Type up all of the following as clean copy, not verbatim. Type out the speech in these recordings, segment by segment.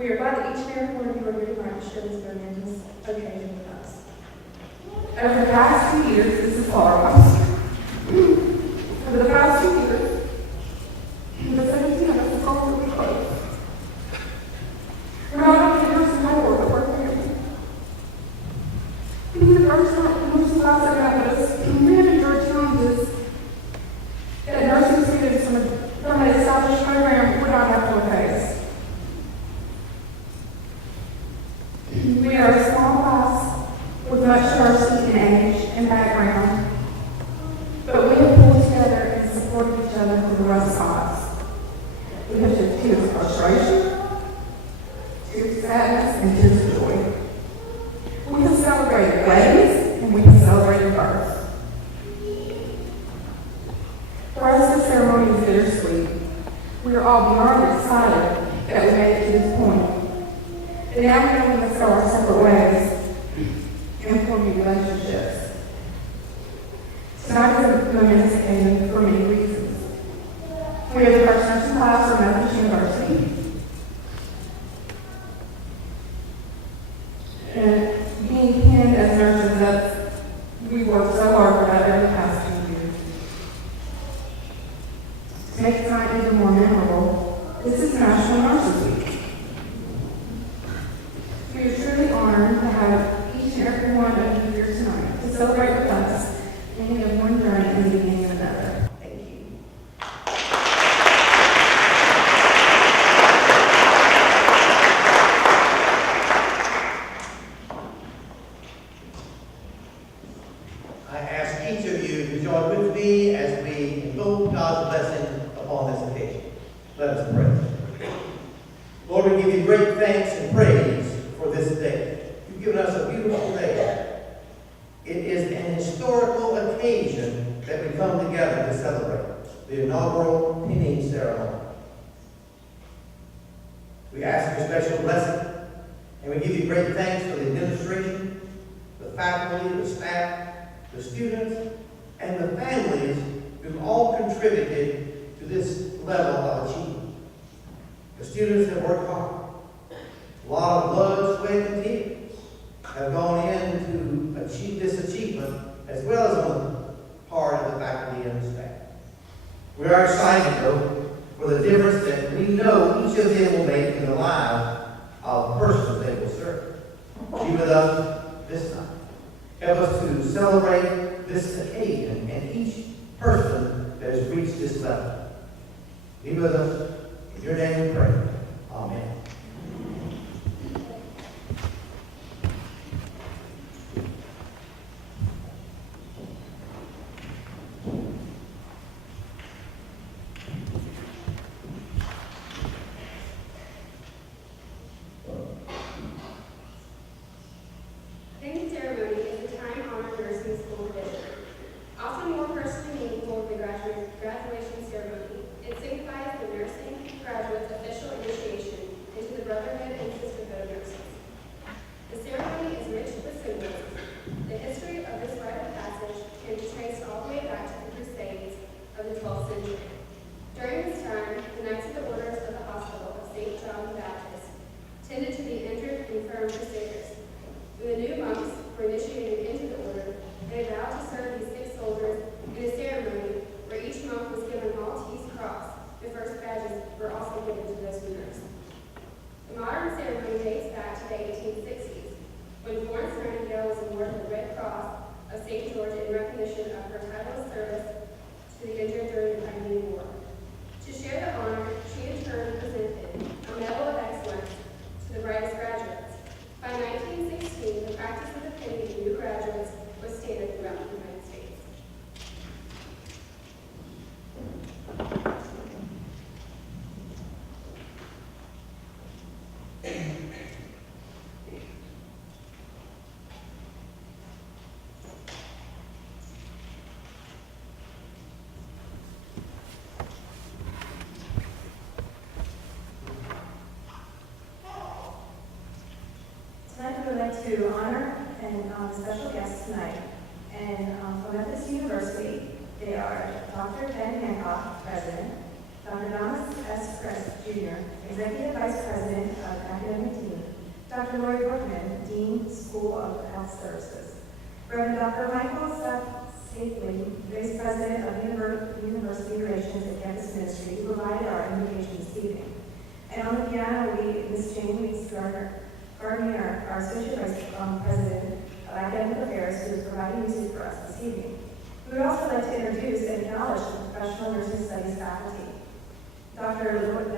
We are glad that each and every one of you are here tonight to share this momentous occasion with us. Over the past 2 years, this is hard. Over the past 2 years, the 17 of us have gone really close. We're not only nursing home, but we're family. Being the first time most class that met us, we had endured challenges that nursing students from an established program would not have to face. We are a small class with much diversity in age and background, but we have pulled together and supported each other through the rough spots. We have shed tears of frustration, tears of sadness, and tears of joy. We have celebrated weddings, and we have celebrated births. For us, the ceremony is bittersweet. We are all beyond excited that we made it to this point. But now we know we must go our separate ways and form new relationships. Tonight is a momentous occasion for many reasons. We are the first nursing class for Methodist University. And being pinned as nurses, we worked so hard for that over the past 2 years. To make tonight even more memorable, this is National Nurses Week. We are truly honored to have each and every one of you here tonight to celebrate with us the ending of one journey and the beginning of another. Thank you. I ask each of you to join with me as we invoke God's blessing upon this occasion. Let us pray. Lord, we give you great thanks and praise for this day. You've given us a beautiful day. It is an historical occasion that we come together to celebrate the inaugural pinning ceremony. We ask your special blessing, and we give you great thanks for the administration, the faculty, the staff, the students, and the families who've all contributed to this level of achievement. The students have worked hard. A lot of blood, sweat, and tears have gone in to achieve this achievement, as well as on the part of the faculty and the staff. We are excited, though, for the difference that we know each of them will make in the lives of persons they will serve. Be with us this night. Help us to celebrate this occasion and each person that has reached this level. Be with us. In your name we pray. Amen. Naming ceremony is a time-honored nursing school tradition. Often more personally meaningful than the graduation ceremony, it signifies the nursing graduate's official initiation into the brotherhood and sisterhood of nurses. The ceremony is rich with symbolism. The history of this rite of passage can be traced all the way back to the Crusades of the 12th century. During this time, the Knights of the Orders of the Hospital of St. John the Baptist tended to be injured, infirm crusaders. When the new monks were initiated into the order, they vowed to serve these sick soldiers in a ceremony where each monk was given a Maltese cross. The first badges were also given to those winners. The modern ceremony dates back to the 1860s, when Florence Nightingale was awarded the Red Cross of St. George in recognition of her tireless service to the injured during the Crimean War. To share the honor, she in turn presented a Medal of Excellence to the brightest graduates. By 1916, the practice of appending new graduates was standard throughout the United States. Tonight we would like to honor and special guests tonight. And from Methodist University, they are Dr. Ben Hancock, President, Dr. Thomas S. Crest, Jr., Executive Vice President of Academic Health Services. Reverend Dr. Michael Stapley, Vice President of University Relations and Campus Ministry, who provided our invitation this evening. And on the piano, Ms. Jane Weeks Gardner, our Associate Vice President of Academic Affairs, who is providing music for us this evening. We would also like to introduce and acknowledge the Professional Nursing Studies faculty. Dr.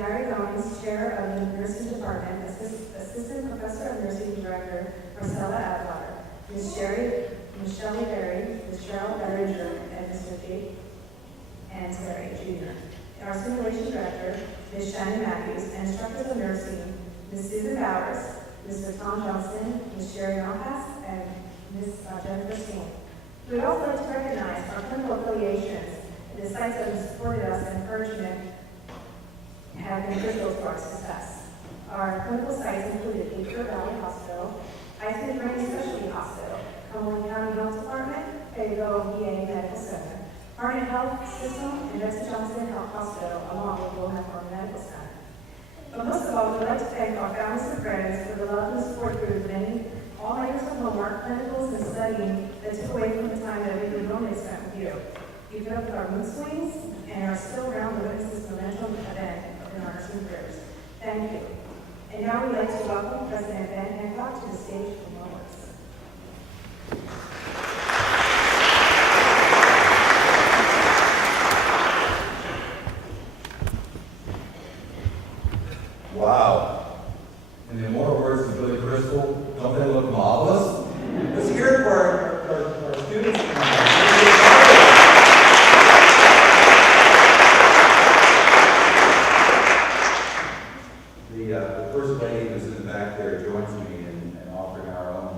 Larry Goins, Chair of the Nursing Department, Assistant Professor of Nursing Director Marcella Adwater, Ms. Shelley Berry, Ms. Cheryl Betteringer, and Mr. Jake and Terry Jr. Our Simulation Director, Ms. Shannon Matthews, and Instructors of Nursing, Ms. Susan Bowers, Mr. Tom Johnson, Ms. Sherry Malpass, and Ms. Jennifer Steen. We would also like to recognize our clinical affiliations and the sites that have supported us and encouragement have been critical to our success. Our clinical sites included Patriot Valley Hospital, Iceland Brain Specialty Hospital, Cumberland County Health Department, Fayetteville VA Medical Center, Harnett Health System, and Betsy Johnson Health Hospital, along with Wilhelm Farm Medical Center. But most of all, we would like to thank our families and friends for the love and support through many all years of homework, clinicals, and studying that took away from the time that we would normally spend with you. You put up with our mood swings and are still around to witness this momentum event in our nursing careers. Thank you. And now we'd like to welcome President Ben Hancock to the stage for moments. Wow. And in more words than Billy Crystal, don't they look marvelous? Let's hear it for our students. The First Lady who's in the back there joins me in offering our own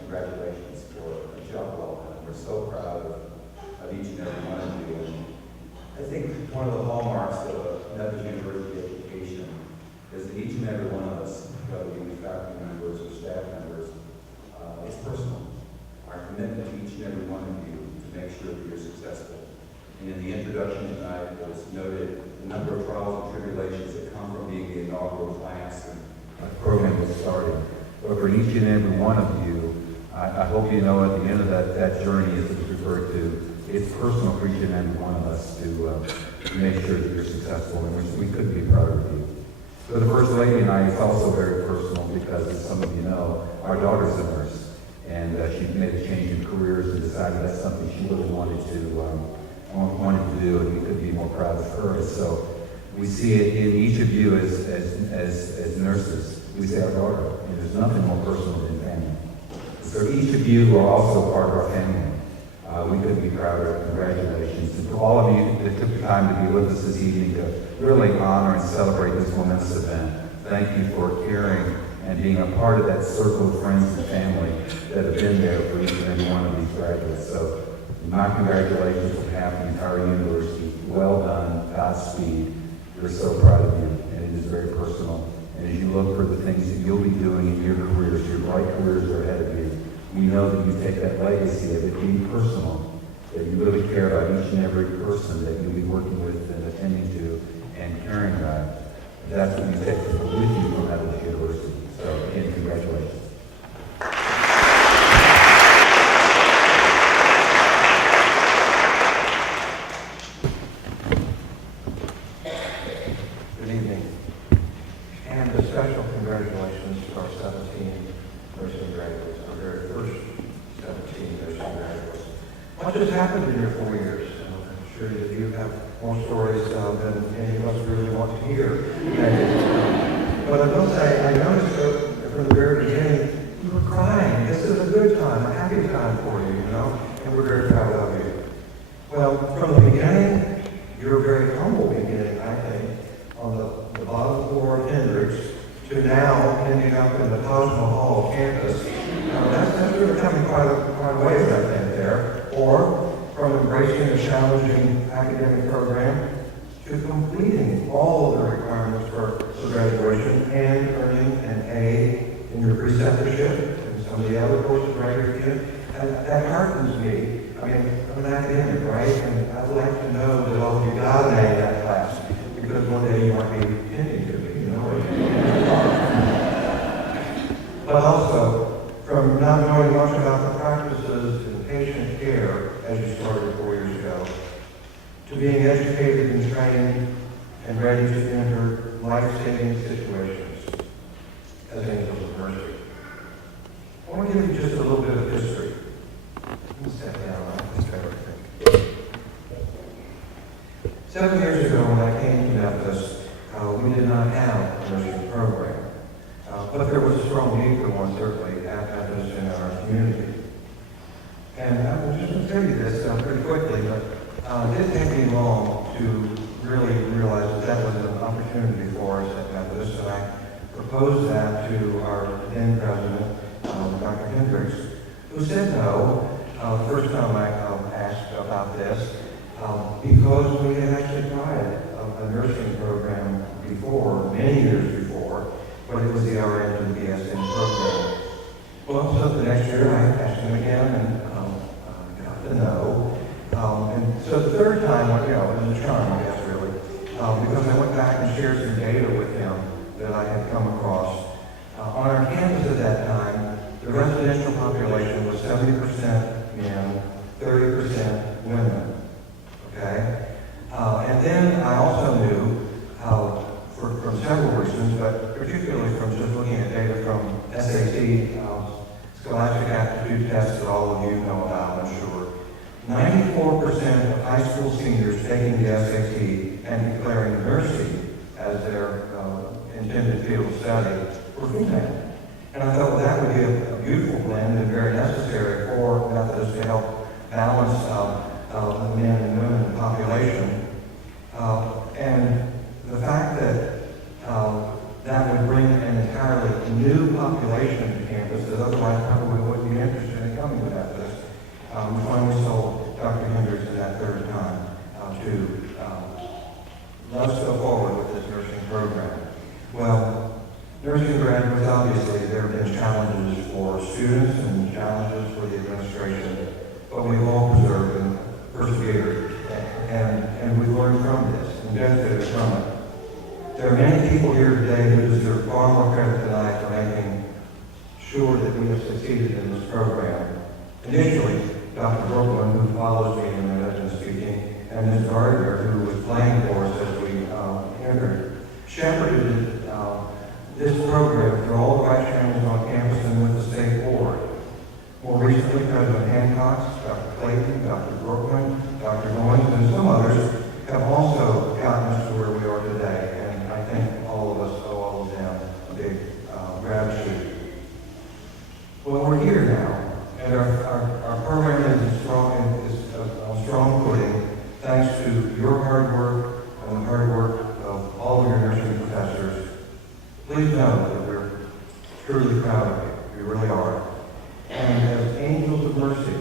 congratulations for a job well done. We're so proud of each and every one of you. And I think one of the hallmarks of a Methodist University education is that each and every one of us, whether we be faculty members or staff members, is personal. Our commitment to each and every one of you to make sure that you're successful. And in the introduction tonight, it was noted the number of trials and tribulations that come from being the inaugural class and a program was started. But for each and every one of you, I hope you know at the end of that journey, as it's referred to, it's personal for each and every one of us to make sure that you're successful, and we couldn't be prouder of you. For the First Lady and I, it's also very personal because, as some of you know, our daughter's a nurse, and she made a change in careers and decided that's something she really wanted to do, and we couldn't be more proud of her. And so we see it in each of you as nurses. We say our daughter, and there's nothing more personal than family. So each of you are also part of our family. We couldn't be prouder. Congratulations. And for all of you that took the time to be with us this evening to really honor and celebrate this momentous event, thank you for caring and being a part of that circle of friends and family that have been there for each and every one of these graduates. So my congratulations on behalf of the entire university. Well done. Godspeed. We're so proud of you, and it is very personal. And as you look for the things that you'll be doing in your careers, your bright careers are ahead of you, we know that you take that legacy of it being personal, that you really care about each and every person that you'll be working with and attending to and caring about. That's what you take with you from Methodist University. So again, congratulations. Good evening. And a special congratulations to our 17 nursing graduates, our very first 17 nursing graduates. What just happened in your 4 years? I'm sure that you have more stories than any of us really want to hear. But I will say, I noticed from the very beginning, you were crying. This is a good time, a happy time for you, and we're very proud of you. Well, from the beginning, your very humble beginning, I think, on the bottom floor of Hendricks, to now ending up in the Taj Mahal campus. That's really coming quite a ways, I think, there. Or from embracing a challenging academic program to completing all of the requirements for graduation and earning an A in your preceptorship and some of the other courses right here again. And that heartens me. I mean, I'm an academic, right? And I'd like to know that all of you got an A in that class, because one day you might be intending to be, But also, from not life-saving situations as angels of mercy. I want to give you just a little bit of history. Let me step down, that's everything. 7 years ago, when I came to Methodist, we did not have a nursing program. But there was a strong need for one, certainly, at Methodist in our community. And I'm just going to tell you this pretty quickly, but it didn't take me long to really realize that that was an opportunity for us at Methodist, and I proposed that to our then president, Dr. Hendricks, who said no the first time I asked about this, because we had actually tried a nursing program before, many years before, but it was the RN to the BSN program. Well, so the next year I asked him again and got the no. And so the third time, it was a charm, I guess, really, because I went back and shared some data with him that I had come across. On our campus at that time, the residential population was 70% men, 30% women. Okay? And then I also knew, from several reasons, but particularly from just looking at data from SAT, Scholastic Aptitude Tests that all of you know about, I'm sure, 94% of high school seniors taking the SAT and declaring nursing as their intended field of study were female. And I thought that would be a beautiful blend and very necessary for Methodist to help balance the men and women in the population. And the fact that that would bring an entirely new population to campus that otherwise probably wouldn't be interested in coming to Methodist. We finally sold Dr. Hendricks in that third time to let us go forward with this nursing program. Well, nursing graduates, obviously, there have been challenges for students and challenges for the administration, but we've all preserved and persevered, and we've learned from this and benefited from it. There are many people here today who deserve far more credit than I for making sure that we have succeeded in this program. Initially, Dr. Brooklyn, who follows me in the minute and speaking, and Ms. Gardner, who was playing for us as we entered, shepherded this program through all the right channels on campus and with the state board. More recently, President Hancock, Dr. Clayton, Dr. Brooklyn, Dr. Goins, and some others have also gotten us to where we are today. And I think all of us owe all of them a big gratitude. Well, we're here now, and our program is on strong footing thanks to your hard work and the hard work of all of your nursing professors. Please know that we're truly proud of you. We really are. And as angels of mercy,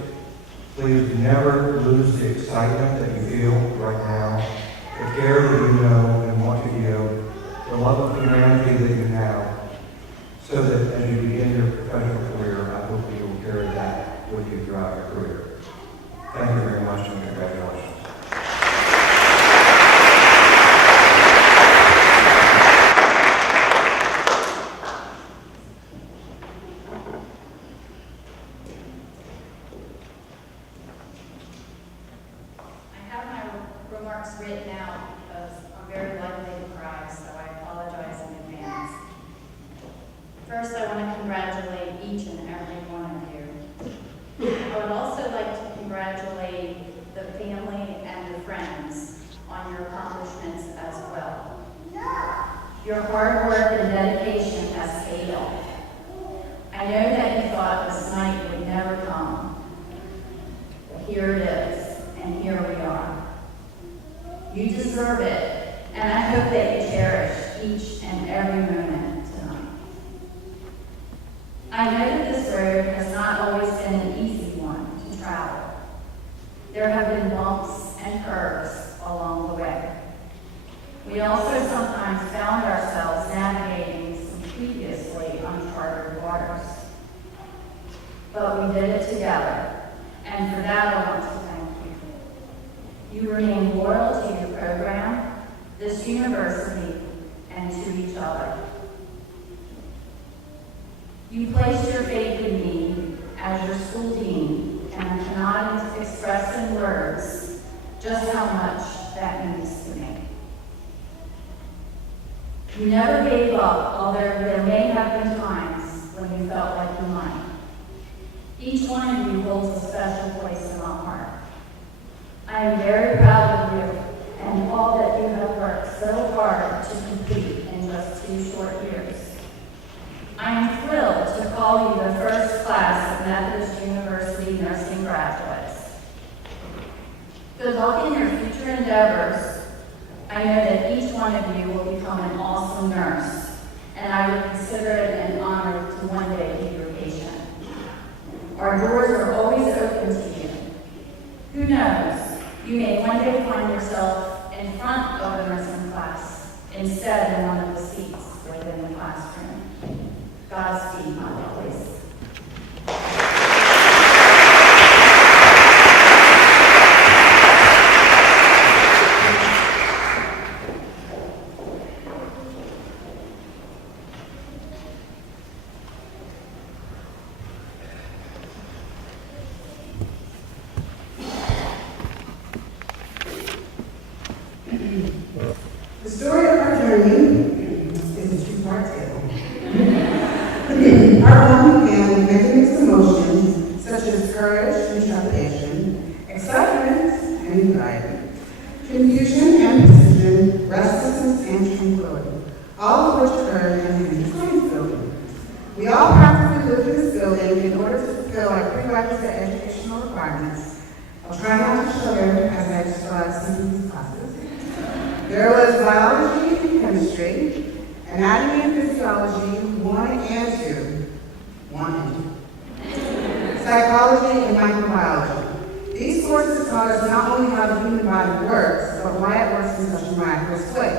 please never lose the excitement that you feel right now, the care that you know and want to give, the love of humanity that you have, so that as you begin your professional career, I hope you will carry that with you throughout your career. Thank you very much, and congratulations. Written out because I'm very likely to cry, so I apologize in advance. First, I want to congratulate each and every one of you. I would also like to congratulate the family and the friends on your accomplishments as well. Your hard work and dedication has paid off. I know that you thought this night would never come, but here it is, and here we are. You deserve it, and I hope that you cherish each and every moment tonight. I know that this road has not always been an easy one to travel. There have been bumps and curves along the way. We also sometimes found ourselves navigating some previously uncharted waters. But we did it together, and for that I want to thank you. You remain loyal to your program, this university, and to each other. You placed your faith in me as your school dean, and I cannot express in words just how much that means to me. You never gave up, although there may have been times when you felt like you might. Each one of you holds a special place in my heart. I am very proud of you and all that you have worked so hard to complete in just 2 short years. I am thrilled to call you the first class of Methodist University nursing graduates. Good luck in your future endeavors. I know that each one of you will become an awesome nurse, and I would consider it an honor to one day be your patient. Our doors are always open to you. Who knows? You may one day find yourself in front of a nursing class instead in one of the seats within the classroom. Godspeed, my boys. The story of our journey is a two-part tale. Our home began with many mixed emotions, such as courage and trepidation, excitement and anxiety, confusion and precision, restlessness and tranquility, all of which occurred in the science building. We all practically lived in this building in order to fulfill our prerequisite educational requirements. I'll try not to shudder as I describe some of these classes. There was biology and chemistry, anatomy and physiology, 1 and 2, psychology and microbiology. These courses taught us not only how the human body works, but why it works in such a miraculous way.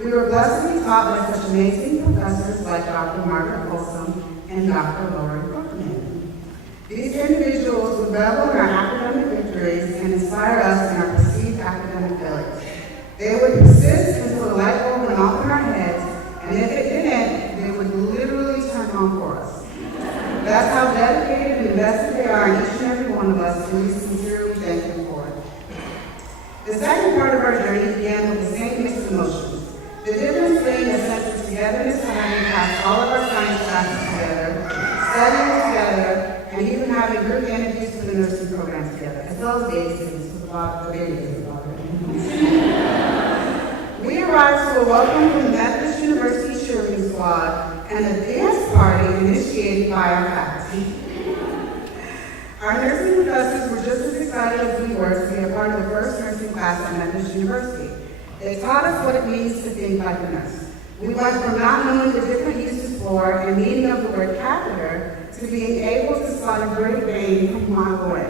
We were blessed to be taught by such amazing professors like Dr. Margaret Folsom and Dr. Laurie Brookman. These individuals would revel in our academic victories and inspire us in our perceived academic failures. They would persist until the light bulb went off in our heads, and if it didn't, they would literally turn on for us. That's how dedicated and invested they are in each and every one of us, and we sincerely thank them for it. The second part of our journey began with the same mixed emotions. The difference being a sense of togetherness for having passed all of our science classes together, studying together, and even having group interviews for the nursing program together, as well as babysitting with a lot of babies. We arrived to a welcome from the Methodist University cheerleading squad and a dance party initiated by our faculty. Our nursing professors were just as excited as we were to be a part of the first nursing class at Methodist University. They taught us what it means to think like a nurse. We went from not knowing the different uses for and meaning of the word catheter to being able to spot a great vein from a mile away.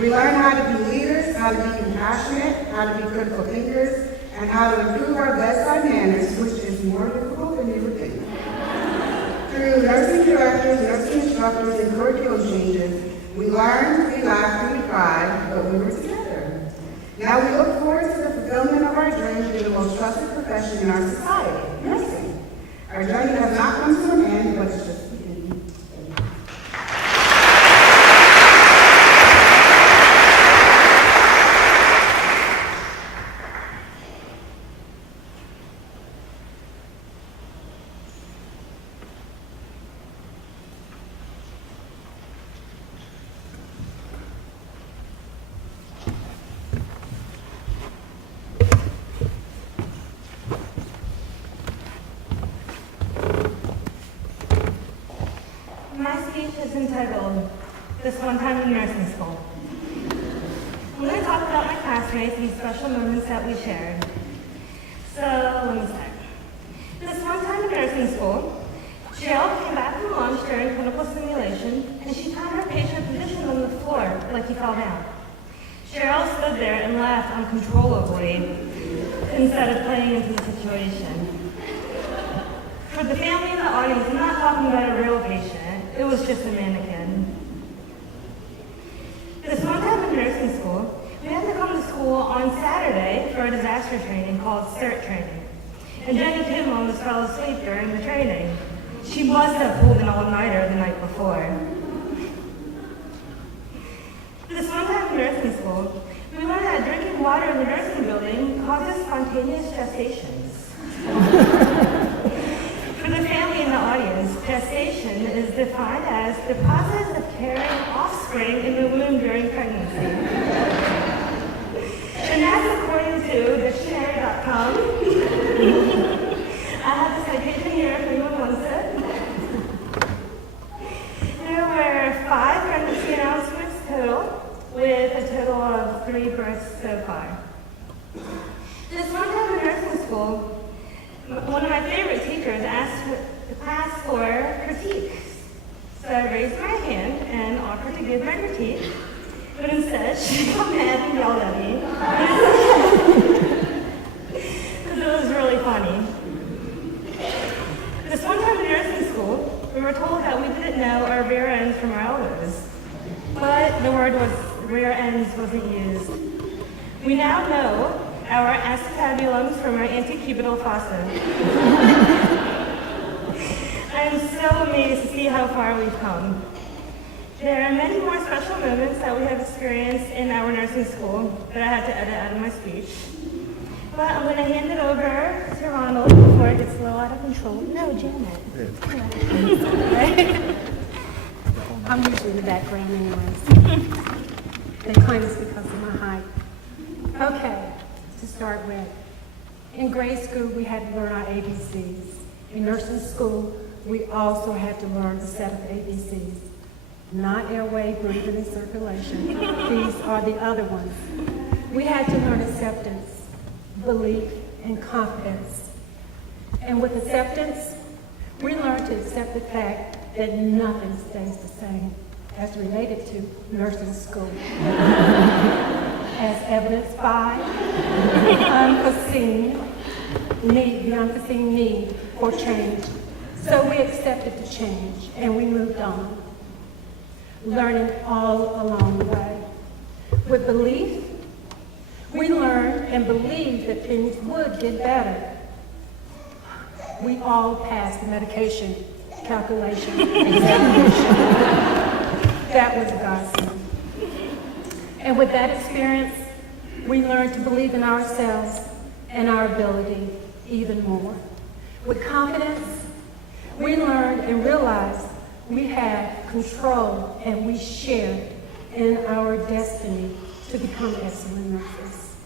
We learned how to be leaders, how to be compassionate, how to be critical thinkers, and how to improve our bedside manners, which is more difficult than you would think. Through nursing directors, nursing instructors, and curriculum changes, we learned, we laughed, and we cried, but we were together. Now we look forward to the fulfillment of our dream to be the most trusted profession in our society, nursing. Our journey has not come to an end, but it's just beginning. My speech is entitled, This One Time in Nursing School. I'm going to talk about my classmates and special moments that we shared. So, let me start. This one time in nursing school, Cheryl came back from lunch during clinical simulation, and she found her patient positioned on the floor like he fell down. Cheryl stood there and laughed uncontrollably instead of playing into the situation. For the family in the audience, I'm not talking about a real patient. It was just a mannequin. This one time in nursing school, we had to come to school on Saturday for a disaster training called CERT training. And Jenny Kim almost fell asleep during the training. She must have pulled an all-nighter the night before. This one time in nursing school, we learned that drinking water in the nursing building causes spontaneous gestations. For the family in the audience, gestation is defined as the process of carrying offspring in the womb during pregnancy. And that's according to dictionary.com. I have the citation here if anyone wants it. There were 5 pregnancy announcements total, with a total of 3 births so far. This one time in nursing school, one of my favorite teachers asked the class for critiques. So I raised my hand and offered to give my critique, but instead she got mad and yelled at me. Because it was really funny. This one time in nursing school, we were told that we didn't know our rear ends from our elbows. But the word rear ends wasn't used. We now know our acetabulums from our antecubital fossa. I am so amazed to see how far we've come. There are many more special moments that we have experienced in our nursing school that I had to edit out of my speech. But I'm going to hand it over to Ronald before it gets a little out of control. No, Janet. I'm usually in the background anyways. They claim it's because of my height. Okay, to start with. In grade school, we had to learn our ABCs. In nursing school, we also had to learn a set of ABCs. Not airway, breathing, and circulation. These are the other ones. We had to learn acceptance, belief, and confidence. And with acceptance, we learned to accept the fact that nothing stays the same as related to nursing school. As evidenced by the unforeseen need for change. So we accepted the change and we moved on, learning all along the way. With belief, we learned and believed that things would get better. We all passed the medication calculation examination. That was a godsend. And with that experience, we learned to believe in ourselves and our ability even more. With confidence, we learned and realized we had control and we shared in our destiny to become excellent nurses.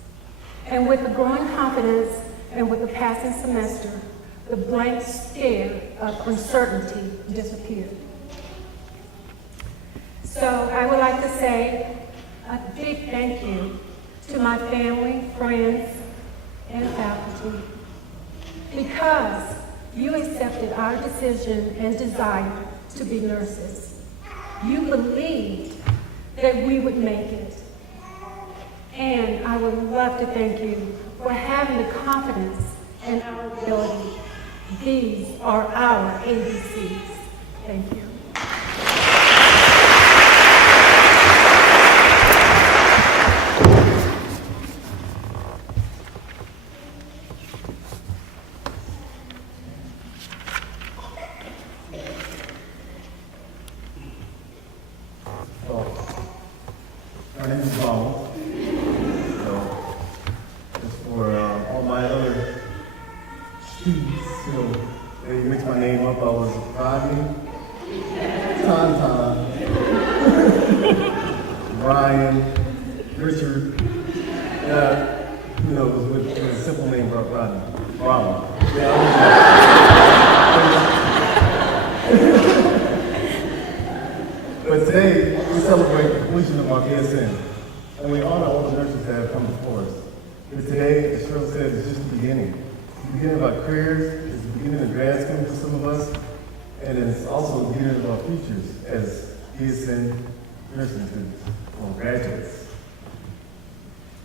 And with the growing confidence and with the passing semester, the blank stare of uncertainty disappeared. So I would like to say a big thank you to my family, friends, and faculty, because you accepted our decision and desire to be nurses. You believed that we would make it. And I would love to thank you for having the confidence in our ability. These are our ABCs. Thank you. My name is Bob. So, just for all my other students, they mixed my name up. I was Rodney, Tauntaun, Brian, Richard. With a simple name, Rodney. Bravo. But today, we celebrate the completion of our BSN, and we honor all the nurses that have come before us. But today, as Cheryl said, is just the beginning. It's the beginning of our careers, it's the beginning of grad school for some of us, and it's also the beginning of our futures as BSN nursing students or graduates.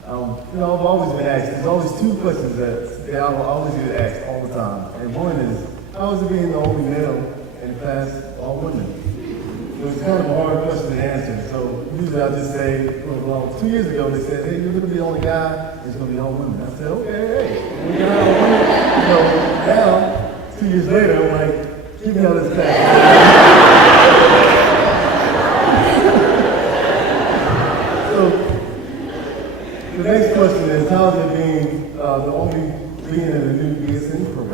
I've always been asked, there's always 2 questions that I will always get asked all the time. And one is, how is it being the only male in class, all women? So it's kind of a hard question to answer. So usually I'll just say, well, 2 years ago they said, hey, you're going to be the only guy, it's going to be all women. I said, okay, hey, we got all women. Now, 2 years later, I'm like, keep me on this path. The next question is, how is it being the only being in a new BSN program?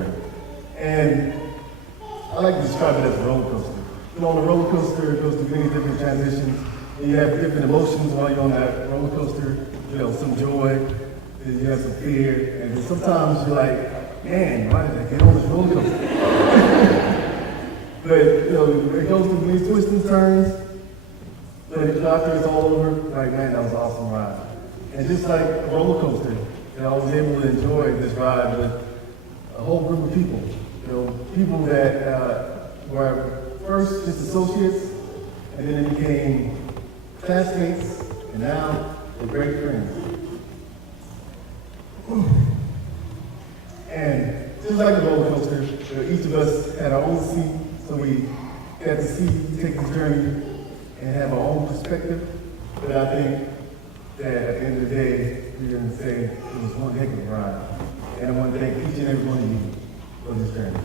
I like to describe it as a roller coaster. You know, on a roller coaster, it goes through many different transitions. And you have different emotions while you're on that roller coaster. You know, some joy, and you have some fear, and then sometimes you're like, man, why did I get on this roller coaster? But, you know, it goes through these twists and turns, but after it's all over, like, man, that was an awesome ride. And just like a roller coaster, you know, I was able to enjoy this ride with a whole group of people. You know, people that were first just associates, and then they became classmates, and now they're great friends. And just like the roller coaster, each of us had our own seat, so we got to take this journey and have our own perspective. But I think that at the end of the day, we're going to say it was one heck of a ride. And I want to thank each and every one of you for this journey.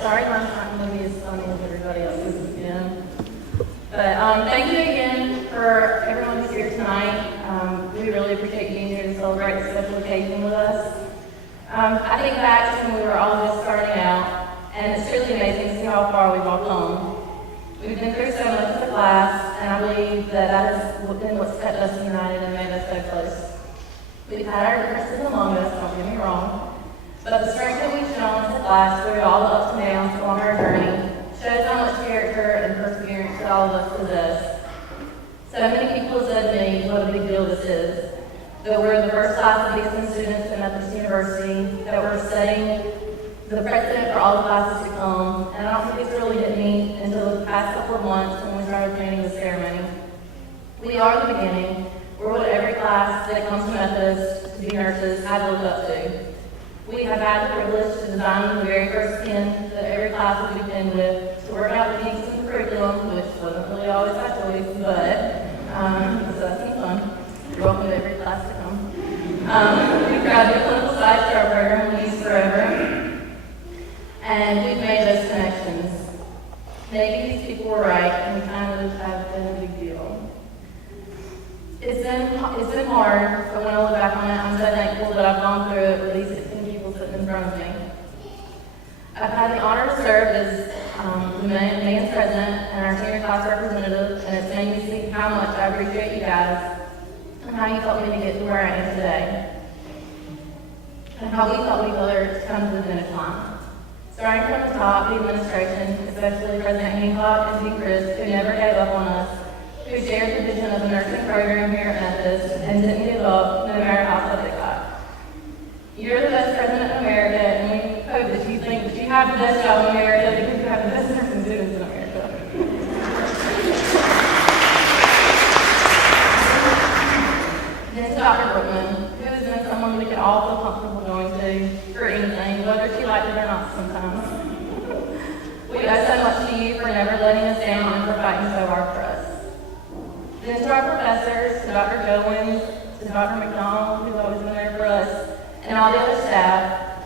Sorry, mine's not going to be as funny as everybody else's again. But thank you again for everyone who's here tonight. We really appreciate being here to celebrate this special occasion with us. I think back to when we were all just starting out, and it's truly amazing to see how far we've all come. We've been through so much as a class, and I believe that has been what's kept us united and made us so close. We've had our differences among us, don't get me wrong. But the strength that we've shown as a class through all the ups and downs along our journey shows how much character and perseverance that all of us possess. So many people have said to me what a big deal this is, that we're the first class of Eastern students at Methodist University, that we're setting the precedent for all the classes to come, and I don't think it's really hit me until the past couple of months when we started planning the ceremony. We are the beginning. We're what every class that comes to Methodist to be nurses has looked up to. We have had the privilege to design the very first pin that every class will be pinned with, to work out the kinks in the curriculum, which wasn't really always our choice, but so that's some fun. You're welcome to every class to come. We've grabbed the clinical sites to our program we use forever, and we've made those connections. Maybe these people were right, and we kind of have been a big deal. It's been hard, but when I look back on it, I'm so thankful that I've gone through it with these 16 people sitting in front of me. I've had the honor to serve as the Main's president and our senior class representative, and it's made me see how much I appreciate you guys and how you helped me to get to where I am today, and how we helped each other to come to the finish line. Starting from the top, the administration, especially President Hancock and Dean Chris, who never gave up on us, who shared the vision of the nursing program here at Methodist and didn't give up no matter how tough it got. You're the best president in America, and we hope that you think that you have the best job in America because you have the best nursing students in America. Then to Dr. Brookman, who has been someone we can all feel comfortable going to for anything, whether she liked it or not sometimes. We owe so much to you for never letting us down and for fighting so hard for us. Then to our professors, to Dr. Goins, to Dr. McDonald, who's always been there for us, and all the other staff,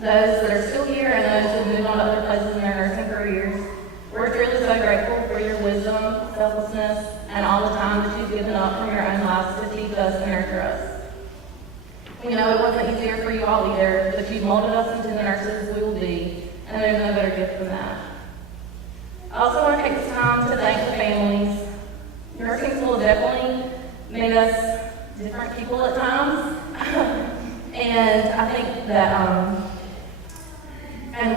those that are still here and those who have moved on to other places in their nursing careers, we're truly so grateful for your wisdom, selflessness, and all the time that you've given up from your own lives to teach us and nurture us. We know it wasn't easier for you all either, but you've molded us into the nurses we will be, and there's no better gift than that. I also want to take this time to thank the families. Nursing school definitely made us different people at times, and I think that, and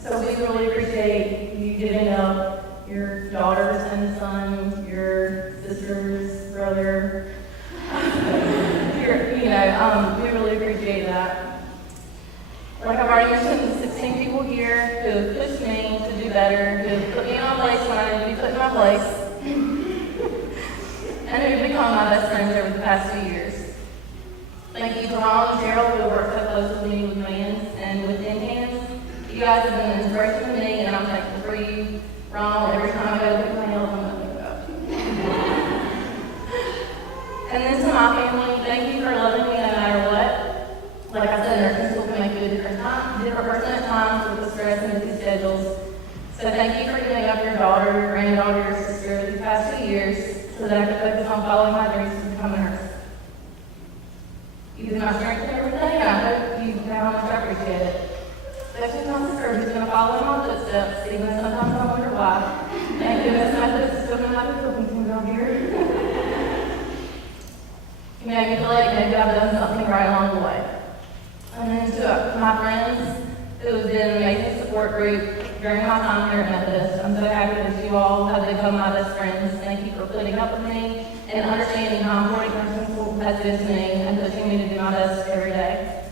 so we really appreciate you giving up your daughters and son, your sisters, brother, we really appreciate that. Like I've already mentioned, the 16 people here who have pushed me to do better, who have put me in my place when I need to be put in my place, and who've become my best friends over the past 2 years. Thank you to Ron and Gerald who have worked so close with me with Mans and with Indians. You guys have been an inspiration to me, and I'm thankful for you. Ron, every time I go to pick my nails, I'm going to think about you. And then to my my family, thank you for loving me no matter what. Like I said, nursing school can make you a different person at times with the stress and busy schedules. So thank you for giving up your daughter, your granddaughter, your sister these past 2 years so that I could focus on following my dreams to become a nurse. You've been my strength and everything, and I hope you know how much I appreciate it. Especially my sister, who's going to follow in my footsteps, even though sometimes I wonder why. Thank goodness Methodist is still going to have a cooking team down here. You made me feel like maybe I've done something right along the way. And then to my friends, it was been an amazing support group during my time here at Methodist. I'm so happy that you all have become my best friends. Thank you for putting up with me and understanding how important nursing school has been to me and pushing me to do my best every day.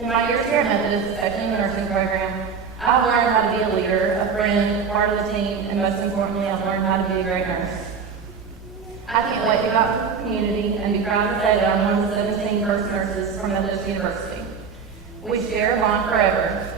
In my years here at Methodist, especially in the nursing program, I've learned how to be a leader, a friend, part of the team, and most importantly, I've learned how to be a great nurse. I can't wait to go out to the community and be proud to say that I'm one of the 17 first nurses from Methodist University. We share a bond forever.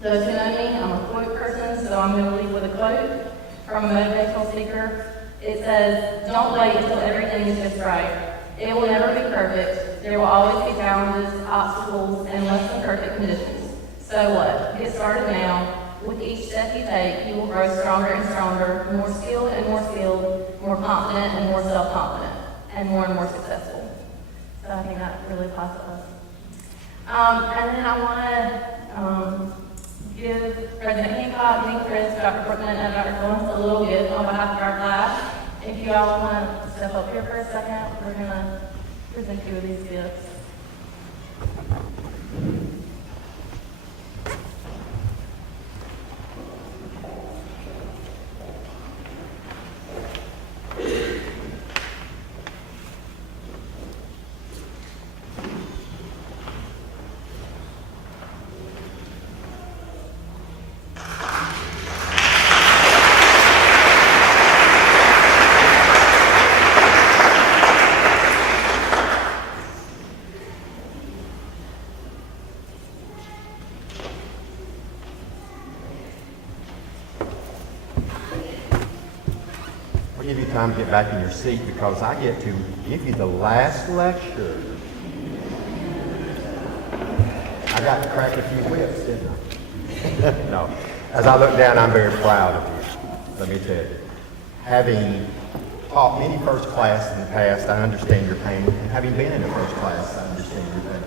Those who know me, I'm a quote person, so I'm going to leave with a quote from a motivational speaker. It says, "Don't wait until everything is just right. It will never be perfect. There will always be challenges, obstacles, and less than perfect conditions. So what? Get started now. With each step you take, you will grow stronger and stronger, more skilled and more confident and more self-confident, and more successful." So I think that really applies to us. And then I want to give President Hancock, Dean Chris, Dr. Portman, and Dr. Collins a little gift on behalf of our class. If you all want to step up here for a second, we're going to present you with these gifts. Give you time to get back in your seat because I get to give you the last lecture. I got to crack a few whips, didn't I? No. As I look down, I'm very proud of you. Let me tell you. Having taught many first class in the past, I understand your pain. And having been in a first class, I understand your pain.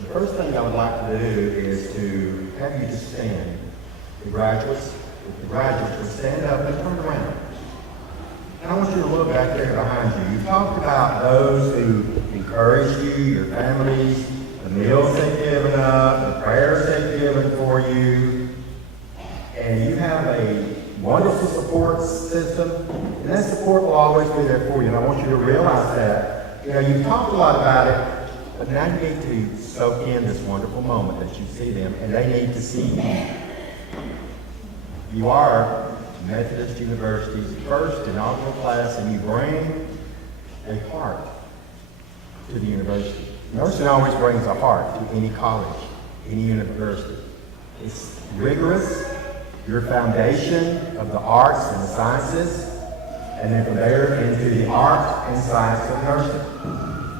The first thing I would like to do is to have you to stand. The graduates will stand up and turn around. And I want you to look back there behind you. You talked about those who encouraged you, your families, the meals they've given up, the prayers they've given for you. And you have a wonderful support system, and that support will always be there for you. And I want you to realize that. You know, you've talked a lot about it, but now you need to soak in this wonderful moment that you see them, and they need to see you. You are Methodist University's first inaugural class, and you bring a heart to the university. Nursing always brings a heart to any college, any university. It's rigorous, your foundation of the arts and the sciences, and then from there into the art and science of nursing.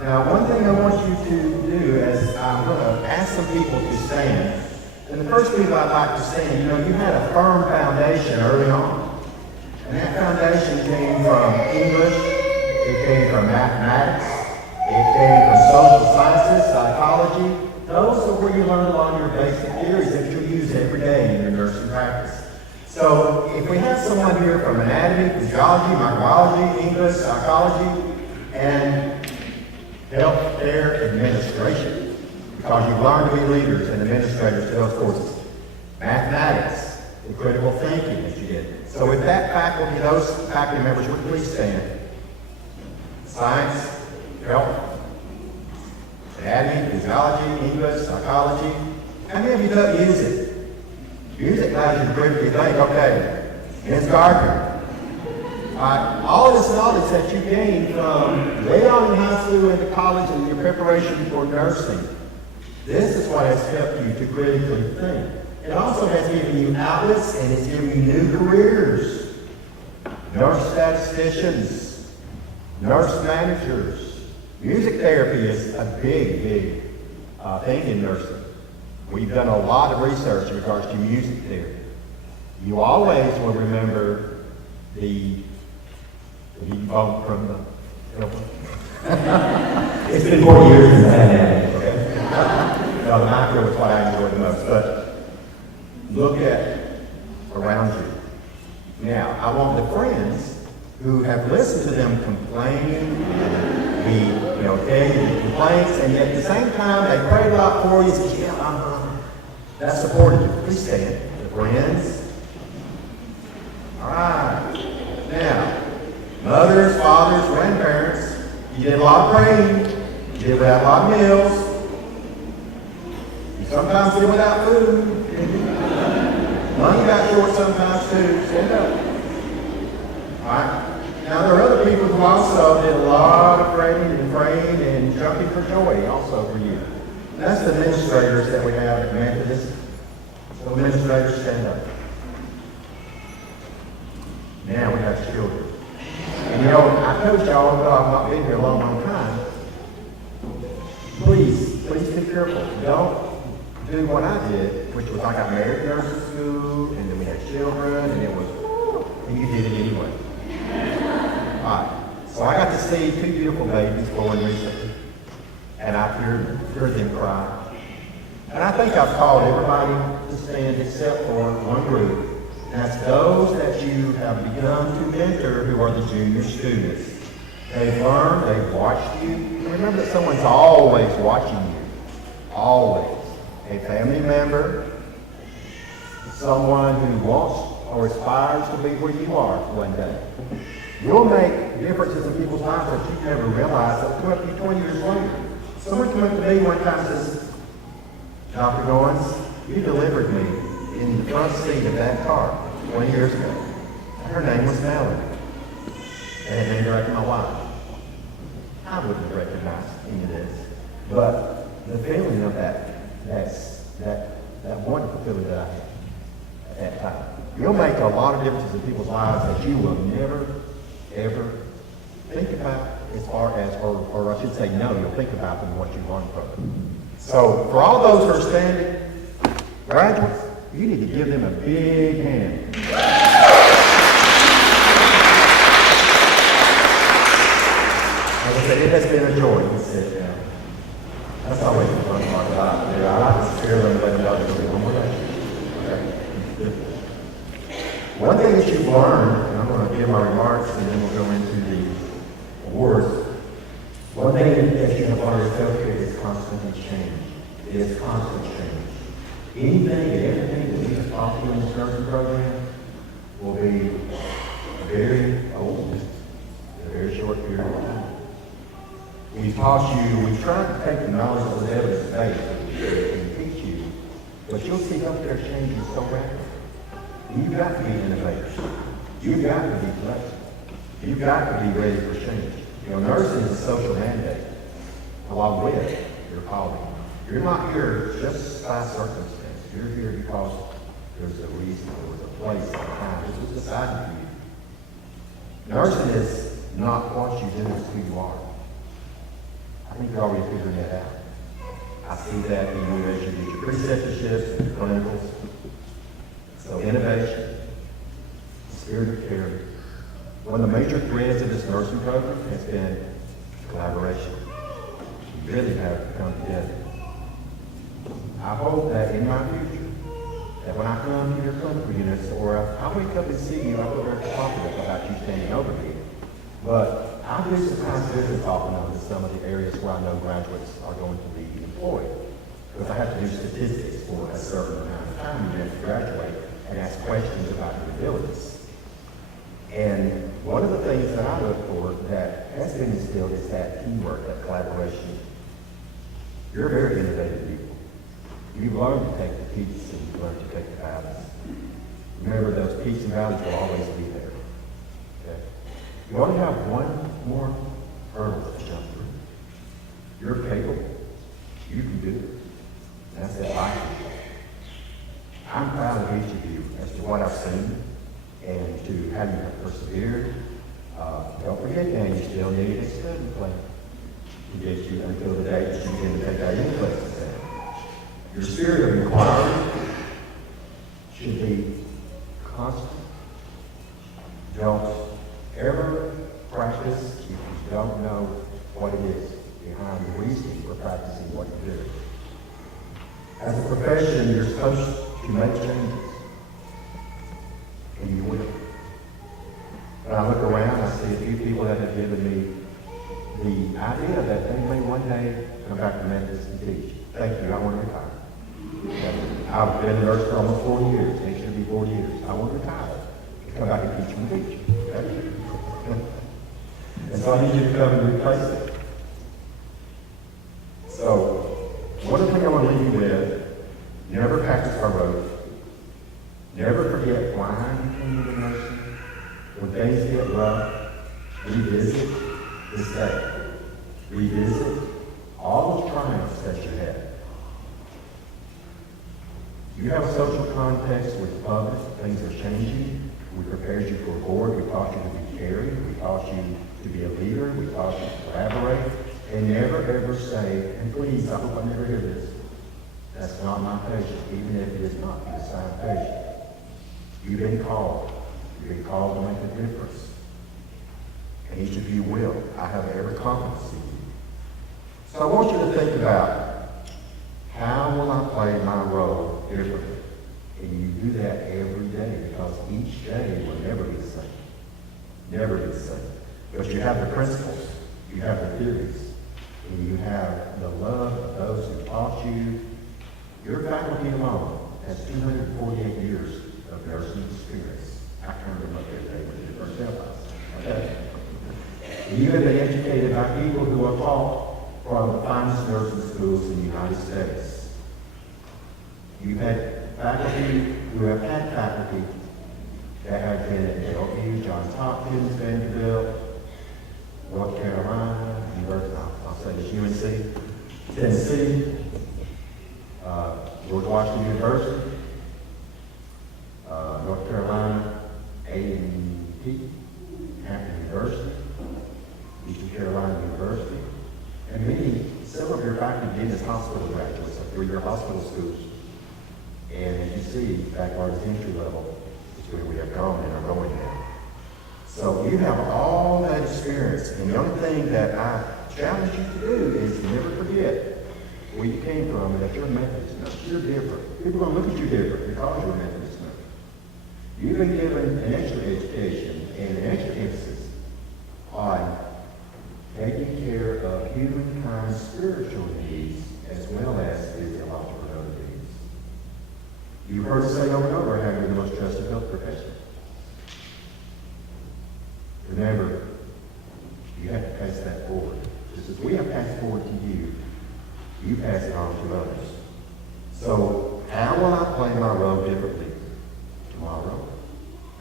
Now, one thing I want you to do is I'm going to ask some people to stand. And the first people I'd like to stand, you know, you had a firm foundation early on. And that foundation came from English, it came from mathematics, it came from social sciences, psychology. Those are where you learn a lot of your basic theories that you use every day in your nursing practice. So if we have someone here from anatomy, physiology, microbiology, English, psychology, and healthcare administration, because you've learned to be leaders and administrators to those courses. Mathematics, the critical thinking that you did. So with that faculty, those faculty members would please stand. Science, health, anatomy, physiology, English, psychology. How many of you don't use it? Use it now as you critically think, okay, Ms. Gardner. All of this knowledge that you gained from late on in high school into college and your preparation for nursing, this is what has helped you to critically think. It also has given you outlets and it's given you new careers. Nurse statisticians, nurse managers. Music therapy is a big thing in nursing. We've done a lot of research in regards to music therapy. You always will remember the bump from the It's been 4 years since I had that, okay? No, the micro is what I enjoy the most, but look at around you. Now, I want the friends who have listened to them complain, tell you the complaints, and yet at the same time, they prayed a lot for you, said, yeah, that supported you. Please stand. The friends. All right. Now, mothers, fathers, grandparents, you did a lot of praying. You did without a lot of meals. You sometimes did without food. Money got short sometimes too. Stand up. All right. Now there are other people who also did a lot of praying and jumping for joy also for you. That's the administrators that we have at Methodist. So administrators, stand up. Now we have children. And I told y'all, although I've not been here a long time, please be careful. Don't do what I did, which was I got married in nursing school, and then we had children, and it was, and you did it anyway. All right. So I got to see 2 beautiful babies born recently, and I heard them cry. And I think I've called everybody to stand except for one group. And that's those that you have begun to mentor who are the junior students. They've learned, they've watched you. And remember that someone's always watching you. Always. A family member, someone who wants or aspires to be where you are one day. You'll make differences in people's lives that you never realized that will come up to you 20 years later. Someone came up to me one time and says, Dr. Goins, you delivered me in the front seat of that car 20 years ago. Her name was Melanie. And it named her after my wife. I wouldn't have recognized any of this. But the feeling of that wonderful feeling that I had at that time. You'll make a lot of differences in people's lives that you will never, ever think about as far as, or I should say no, you'll think about them and what you learned from them. So for all those who are standing, graduates, you need to give them a big hand. As I said, it has been a joy to sit down. That's always the fun part about it. I like to scare them and let them know they're one more day. One thing that you've learned, and I'm going to give my remarks and then we'll go into the awards. One thing that you have learned is healthcare is constantly change. It is constant change. Anything and everything that we have taught you in this nursing program will be very old in a very short period of time. We've taught you, we've tried to take the knowledge of the evidence-based and teach you, but you'll see healthcare changing so rapidly. You've got to be innovators. You've got to be flexible. You've got to be ready for change. Nursing is a social mandate, along with your calling. You're not here just by circumstance. You're here because there's a reason, there was a place, a time. This was decided for you. Nursing is not what you do, it's who you are. I think you're already figuring that out. I see that in you as you do your preceptorships and your clinicals. So innovation, spirit of care. One of the major threads of this nursing program has been collaboration. We really have to come together. I hope that in my future, that when I come to your clinical units, or I wake up and see you, I feel very confident about you standing over me. But I'll do some kind of business talking on some of the areas where I know graduates are going to be employed. Because I have to do statistics for a certain amount of time you have to graduate and ask questions about your abilities. And one of the things that I look for that has been instilled is that teamwork, that collaboration. You're very innovative people. You've learned to take the peaks and you've learned to take the valleys. Remember, those peaks and valleys will always be there. Okay? You only have one more hurdle to jump through. You're capable. You can do it. And that's that life. I'm proud of each of you as to what I've seen and to how you have persevered. Don't forget, Dan, you still need spirit of inquiry should be constant. Don't ever practice if you don't know what it is behind the reason for practicing what you do. As a profession, you're supposed to make changes, and you will. When I look around, I see a few people that have given me the idea that they may one day come back to Methodist and teach. Thank you, I want to retire. I've been a nurse for almost 40 years, and it should be 40 years. I want to retire. Come back and teach and teach. Okay? And so I need you to come and replace it. So, one of the things I want to leave you with, never practice our road. Never forget why you came into nursing. When things get rough, revisit this day. Revisit all the triumphs that you had. You have a social context with the public. Things are changing. We prepared you for a board. We taught you to be caring. We taught you to be a leader. We taught you to collaborate. And never ever say, and please, I hope I never hear this, that's not my patient, even if it is not your assigned patient. You've been called. You've been called to make a difference. And each of you will. I have every confidence in you. So I want you to think about, how will I play my role differently? And you do that every day, because each day will never be the same. Never be the same. But you have the principles, you have the theories, and you have the love of those who taught you. Your faculty alone has 248 years of nursing experience. I turned them up every day with the first class. Okay? You have been educated by people who are taught from the finest nursing schools in the United States. You've had faculty who have had faculty that have been at LU, Johns Hopkins, Vanderbilt, North Carolina, University, I'll say this, UNC, Tennessee, George Washington University, North Carolina, A&T, Hampton University, Eastern Carolina University, and several of your faculty did as hospital graduates of 3-year hospital schools. And as you see, backwards entry level is where we have gone and are going now. So you have all that experience, and the only thing that I challenge you to do is never forget where you came from and that you're a Methodist nurse. You're different. People are going to look at you different because you're a Methodist nurse. You've been given an extra education and an extra emphasis on taking care of humankind's spiritual needs as well as physiological and other needs. You've heard us say over and over how you're the most trusted health professional. Remember, you have to pass that forward. Just as we have passed forward to you, you pass it on to others. So, how will I play my role differently tomorrow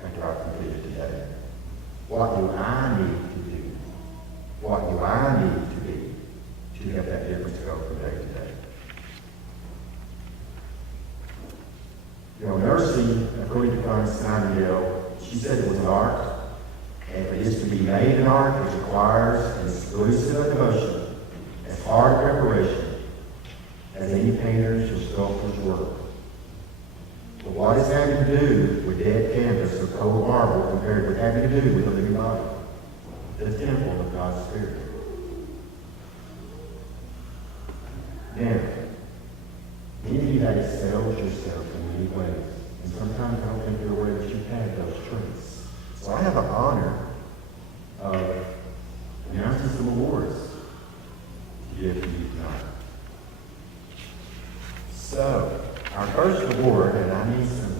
after I've completed today? What do I need to do? What do I need to be to have that difference go from day to day? You know, nursing, according to Florence Nightingale, she said it was an art. And if it is to be made an art, it requires an exclusive devotion and hard preparation as any painter's or sculptor's work. But what is having to do with dead canvas or cold marble compared with having to do with the living body, the temple of God's Spirit? Now, many of you have excelled yourself in many ways, and sometimes I don't think you're aware that you've had those traits. So I have the honor of announcing some awards to give to you tonight. So, our first award, and I need some.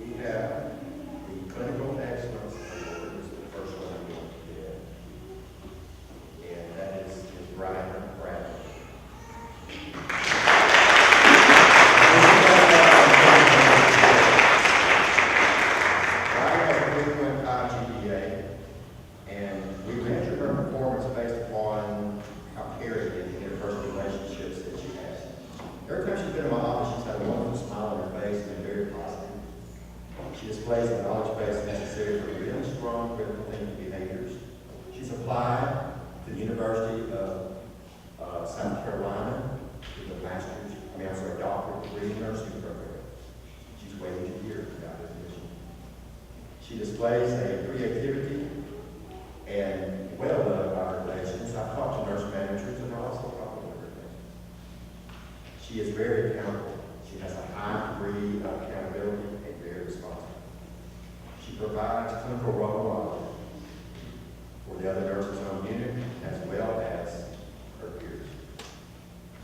We have the Clinical Excellence Award, is the first one I'm going to give. And that is Brian Bradley. She displays the knowledge base necessary for really strong critical thinking behaviors. She She's applied to the University of South Carolina with a doctorate degree in nursing program. She's waiting to hear about admission. She displays a creativity and well-done observations. I've talked to nurse managers and I also talked to her. She is very accountable. She has a high degree of accountability and very responsible. She provides clinical role models for the other nurses on unit as well as her peers.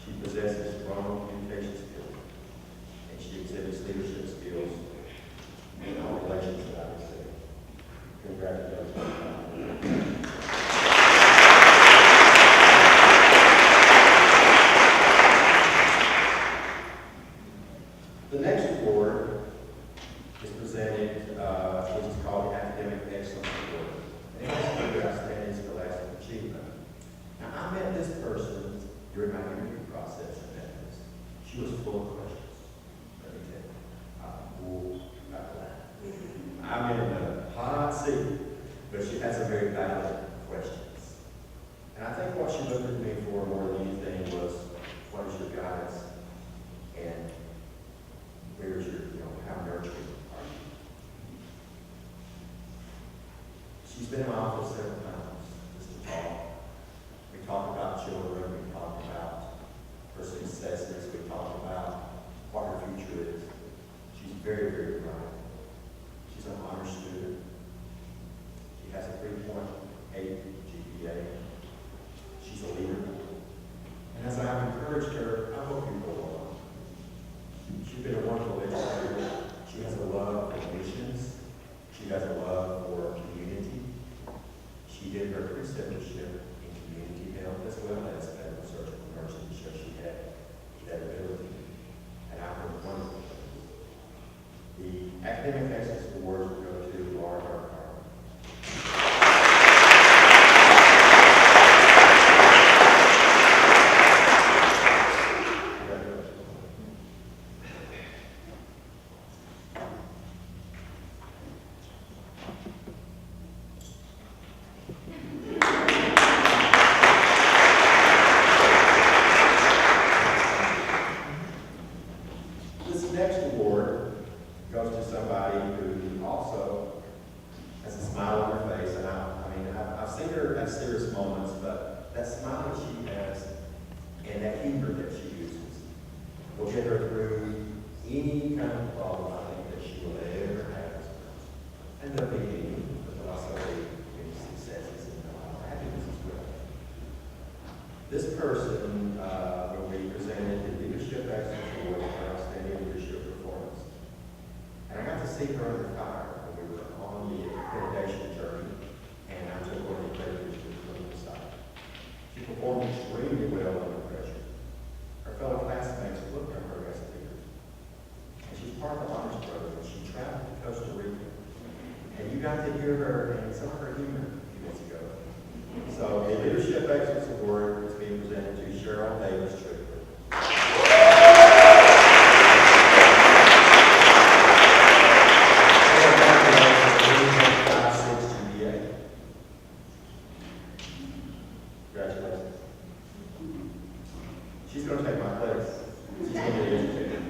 She possesses strong communication skills and she exhibits leadership skills in all relations that I would say. Congratulations. The next award is presented, which is called the Academic Excellence Award. And it has to do outstanding scholastic achievement. Now, I met this person during my interview process at Methodist. She was full of questions. Let me tell you. I'm in the hot seat, but she has some very valid questions. And I think what she looked at me for more than anything was, what is your guidance? And where's your, how nurturing are you? She's been in my office several times just to talk. We talk about children, we talk about her successes, we talk about what her future is. She's very, very bright. She's an honor student. She has a 3.8 GPA. She's a leader. And as I've encouraged her, I hope you go on. She's been a wonderful educator. She has a love for missions. She has a love for community. She did her preceptorship in community health as well as medical surgical nursing, so she had that ability. And I heard wonderful things. The Academic Excellence Awards will go to Laura Harper. This next award goes to somebody who also has a smile on her face, and I've seen her have serious moments, but that smile that she has and that humor that she uses will get her through any kind of problem I think that she will ever have. And there'll be any, but there'll also be any successes and happiness as well. This person will be presented the Leadership Excellence Award for outstanding leadership performance. And I got to see her under fire when we were on the accreditation journey, and I took one of the creditors to the clinical side. She performed extremely well under pressure. Her fellow classmates looked at her as a leader. And she's part of the Honors Program, and she traveled to Costa Rica. And you got to hear her and some of her humor a few minutes ago. So the Leadership Excellence Award is being presented to Cheryl Davis Trickler. Congratulations. She's going to take my place. She's going to be educated.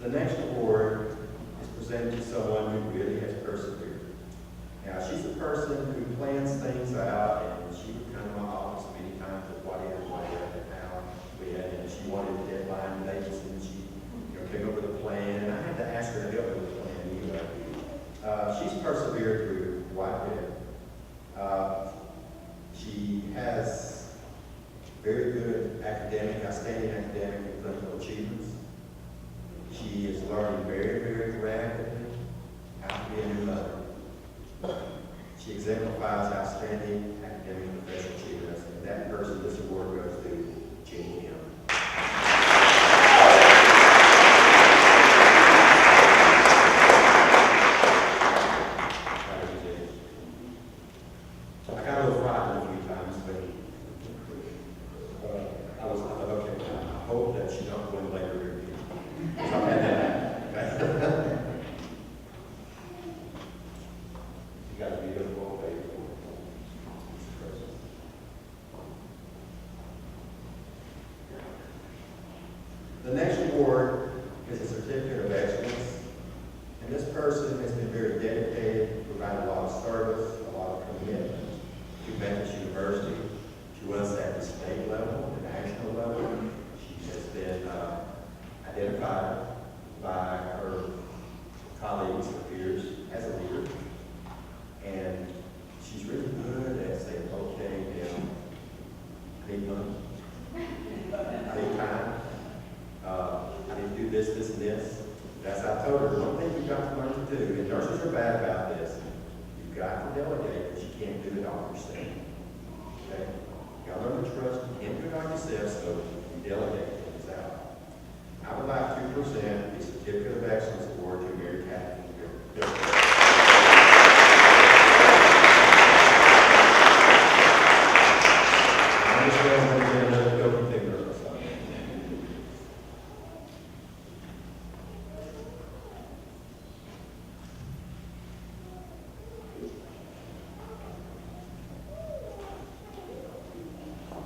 The next award is presented to someone who really has persevered. Now, she's a person who plans things out, and she would come to my office many times with what is, what is, and how we had, and she wanted deadline dates, and she came up with a plan, and I had to ask her to help me with the plan anyway. She's persevered through quite a bit. She has very good outstanding academic and clinical achievements. She is learning very, very rapidly how to be a new mother. She exemplifies outstanding academic and professional achievements, and that person, this award goes to Jenny Kim. I got a little frightened a few times, but The next award is a certificate of excellence. And this person has been very dedicated, provided a lot of service, a lot of commitment to Methodist University. She was at the state level, the national level. She has been identified by her colleagues or peers as a leader. And she's really good at saying, okay, I need money. I need time. I need to do this, this, and this. As I told her, one thing you've got to learn to do, and nurses are bad about this, you've got to delegate because you can't do it all yourself. Okay? You got to learn to trust. You can't do it all yourself, so you delegate things out. I would like to present the Certificate of Excellence Award to Mary Catherine.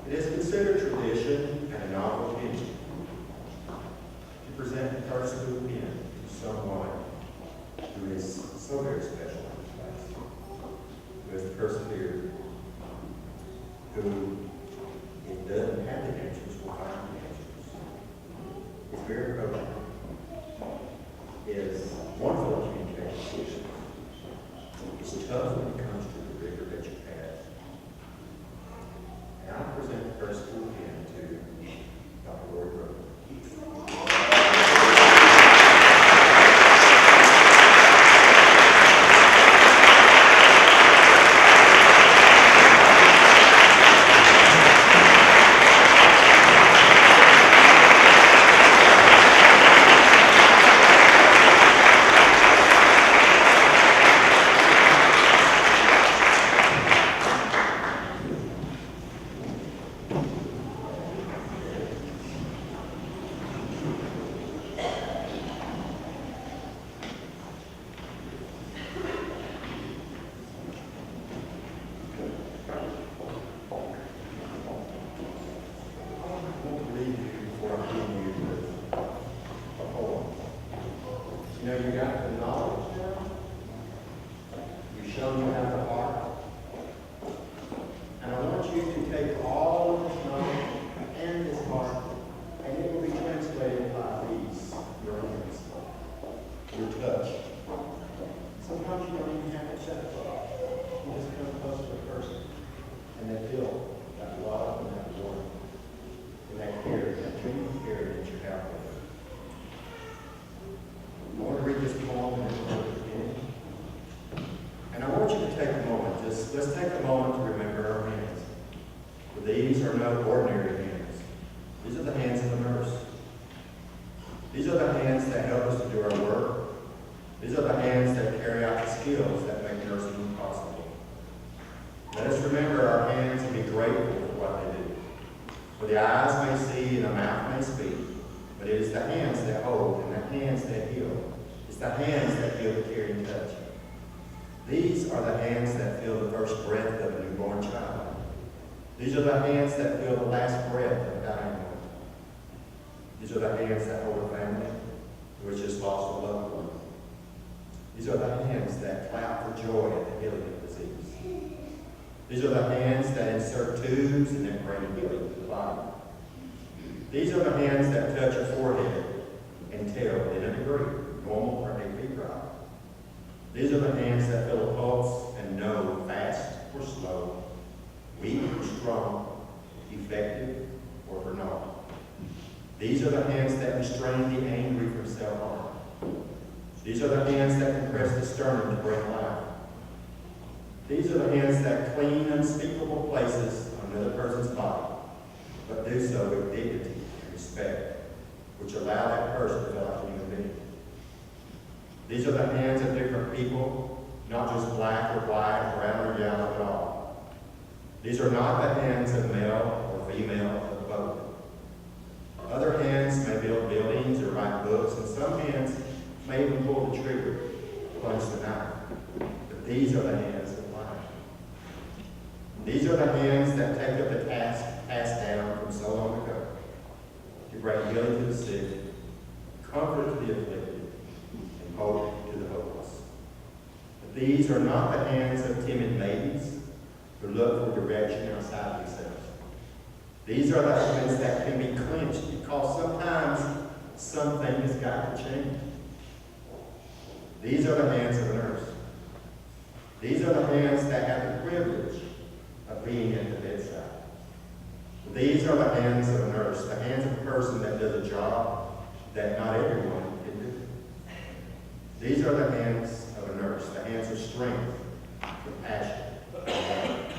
It is considered tradition and inaugural occasion to present the first school pin to someone who is so very special in this class, who has persevered, who, if doesn't have the answers, will find the answers. Is very approachable, is wonderful in communication. It's tough when it comes to the rigor that you have. And I present the first school pin to Dr. Lori Brooks. You know, you got the knowledge now. You've shown you have the heart. And I want you to take all of this knowledge and this heart, and it will be translated by these, your hands, your touch. Sometimes you don't even have to set it up. You just come close to a person, and they feel that love and that warmth, and that care, that genuine care that you have for them. I want to read this poem in the beginning. And I want you to take a moment, let's take a moment to remember our hands. For these are no ordinary hands. These are the hands of a nurse. These are the hands that help us to do our work. These are the hands that carry out the skills that make nursing possible. Let us remember our hands and be grateful for what they do. For the eyes may see and the mouth may speak, but it is the hands that hold and the hands that heal. It's the hands that feel the caring touch. These are the hands that feel the first breath of a newborn child. These are the hands that feel the last breath of a dying one. These are the hands that hold a family who has just lost a loved one. These are the hands that clap for joy at the healing of disease. These are the hands that insert tubes and then bring healing to the body. These are the hands that touch a forehead and tell in a degree, normal or a febrile. These are the hands that feel a pulse and know fast or slow, weak or strong, effective or for naught. These are the hands that restrain the angry from self-harm. These are the hands that compress the sternum to bring life. These are the hands that clean unspeakable places on another person's body, but do so with dignity and respect, which allow that person to feel like a human being. These are the hands of different people, not just black or white, brown or yellow at all. These are not the hands of male or female, but both. Other hands may build buildings or write books, and some hands may even pull the trigger, punch the knife. But these are the hands of life. These are the hands that take up the task passed down from so long ago to bring healing to the sick These are not the hands of timid maidens who look for direction outside themselves. These are the hands that can be clenched because sometimes something has got to change. These are the hands of a nurse. These are the hands that have the privilege of being at the bedside. These are the hands of a nurse, the hands of a person that does a job that not everyone can do. These are the hands of a nurse, the hands of strength, compassion, and love.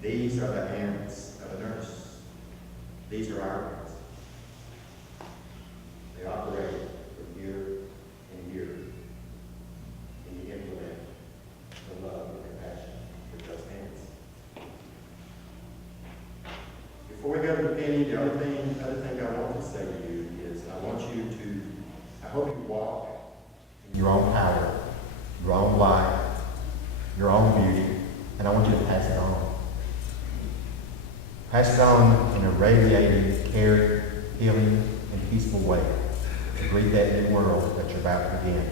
These are the hands of a nurse. These are our hands. They operate from year and year, and you implement the love and compassion with those hands. Before we go to the penny, the other thing I want to say to you is I hope you walk in your own power, your own light, your own beauty, and I want you to pass it on. Pass it on in a radiating, caring, healing, and peaceful way to greet that new world that you're about to begin.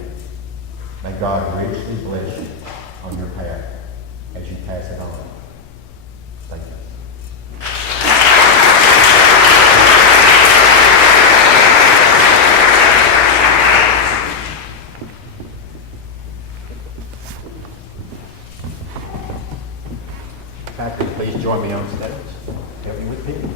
May God richly bless you on your path as you pass it on. Thank you. Patrick, please join me on stage. Help me with people.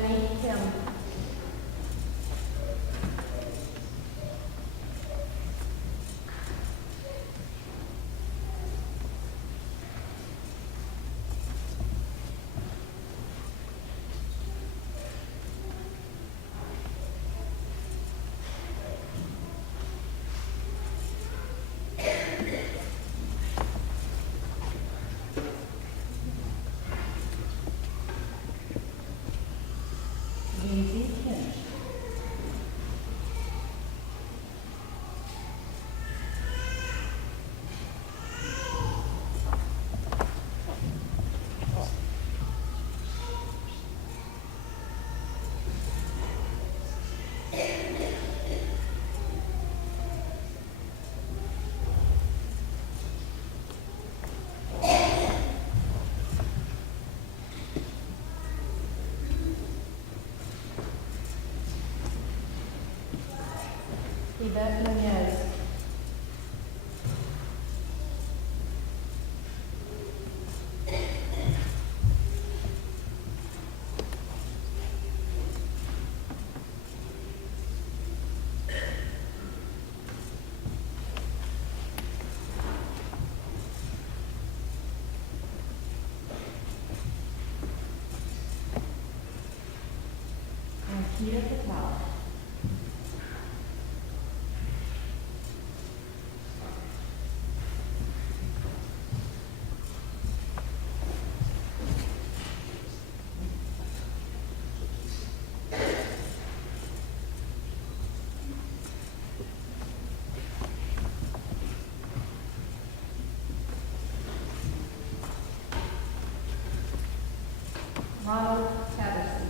Jenny, Kim. Lindsay Kinch. Yvette Nunez. Ankita Patel. Ronald Patterson.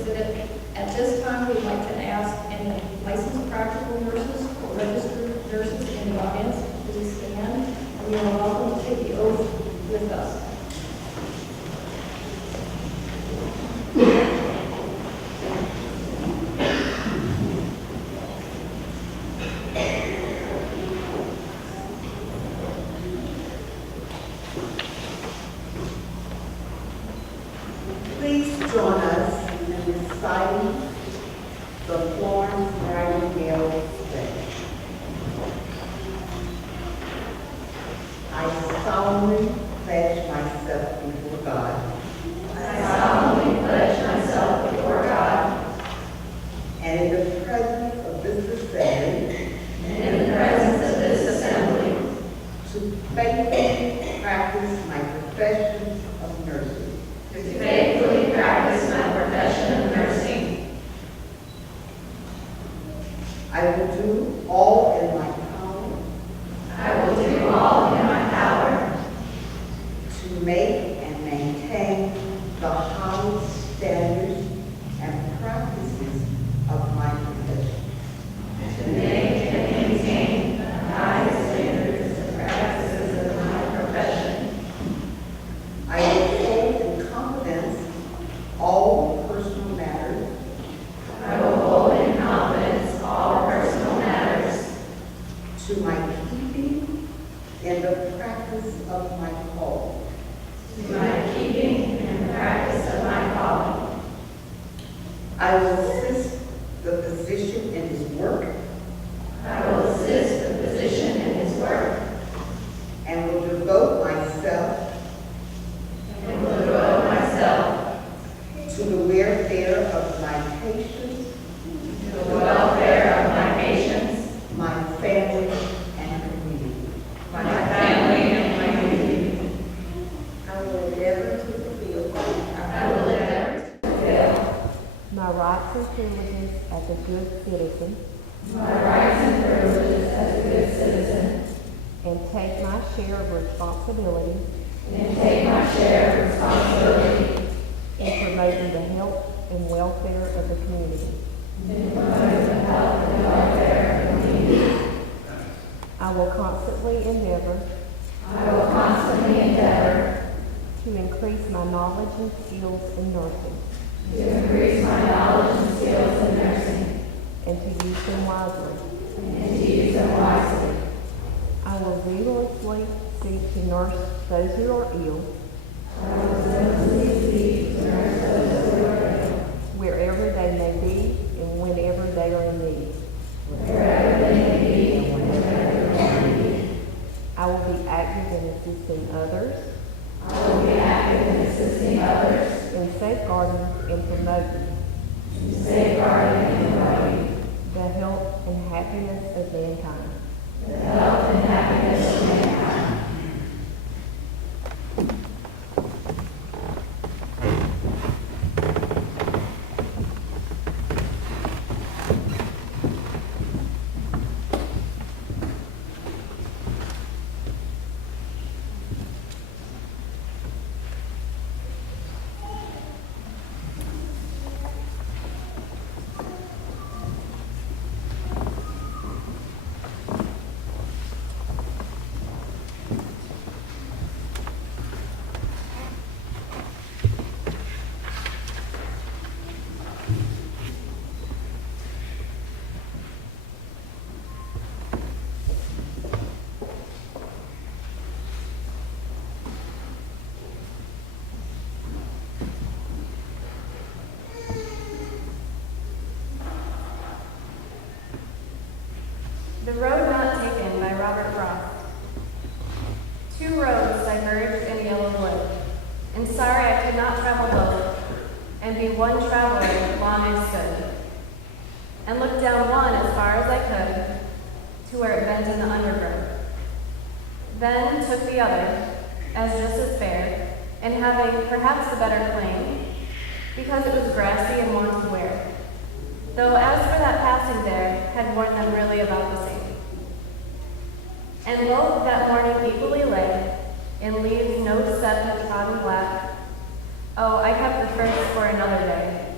At this time, we'd like to ask any licensed practical nurses or registered nurses in the audience to please stand, and you are welcome to take the oath with us. Please join us in reciting the Florence Nightingale Pledge. I solemnly pledge myself before God. I solemnly pledge myself before God And in the presence of this assembly. and in the presence of this assembly To faithfully practice my profession of nursing. to faithfully practice my profession of nursing. I will do all in my power. I will do all in my power To make and maintain the highest standards and practices of my profession. to make and maintain the highest standards and practices of my profession. I will hold in confidence all personal matters I will hold in confidence all personal matters to my keeping in the practice of my calling. to my keeping and practice of my calling. I will assist the physician in his work I will assist the physician in his work and will devote myself and will devote myself to the welfare of my patients, to the welfare of my patients, my family, and community. my family, and my community. I will endeavor to fulfill I will endeavor to fulfill my rights and privileges as a good citizen, my rights and privileges as a good citizen, and take my share of responsibility and take my share of responsibility in promoting the health and welfare of the community. in promoting the health and welfare of the community. I will constantly endeavor I will constantly endeavor to increase my knowledge and skills in nursing to increase my knowledge and skills in nursing and to use them wisely. and to use them wisely. I will zealously seek to nurse those who are ill I will zealously seek to nurse those who are ill, wherever they may be and whenever they are in need. wherever they may be and whenever they may be. I will be active in assisting others I will be active in assisting others in safeguarding and promoting in safeguarding and promoting the health and happiness of mankind. the health and happiness of mankind. The Road Not Taken by Robert Frost. Two roads diverged in yellow wood, and sorry I could not travel both, and be one traveler long I stood, and looked down one as far as I could, to where it bent in the undergrowth. Then took the other, as just as fair, and having perhaps the better claim, because it was grassy and more to wear. Though as for that passing there, had worn them really about the same. And both that morning equally lay, in leaves no set but trodden black. Oh, I kept the first for another day.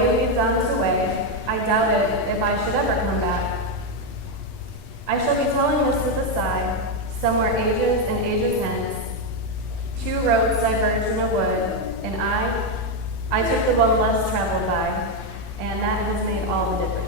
way we've done us away, I doubt it if I should ever come back. I shall be telling this to the side, somewhere ages and ages hence. Two roads diverged in a wood, and I took the one less traveled by, and that has made all the difference.